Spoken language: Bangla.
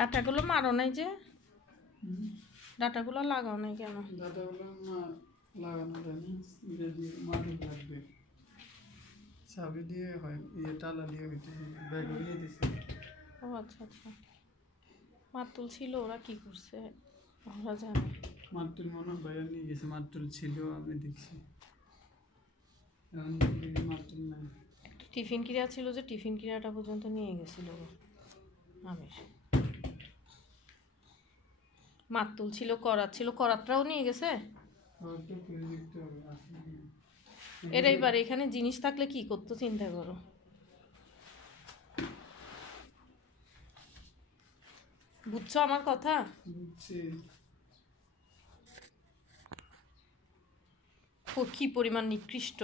ডাটাগুলো মারো নাই যে, ডাটাগুলো লাগাও নাই কেন? ডাটাগুলো না লাগানো যায়নি, মাটি লাগবে, চাবি দিয়ে হয়, তালা দিয়ে হইতে ব্যাগে দিয়ে দিছে। ও আচ্ছা আচ্ছা, মাতুল ছিল, ওরা কি করছে ওরা জানে। মাতুল মনে ভাইয়া নিয়ে গেছে, মাতুল ছিল আমি দেখছি, এখন মাতুল নাই। একটা টিফিন ক্রিয়া ছিল যে টিফিন ক্রিয়াটা পর্যন্ত নিয়ে গেছিল আমির। মাতুল ছিল, করাত ছিল, করাতটাও নিয়ে গেছে। এর এইবার এখানে জিনিস থাকলে কি করতো চিন্তা করো। বুঝছো আমার কথা? কি পরিমাণ নিকৃষ্ট।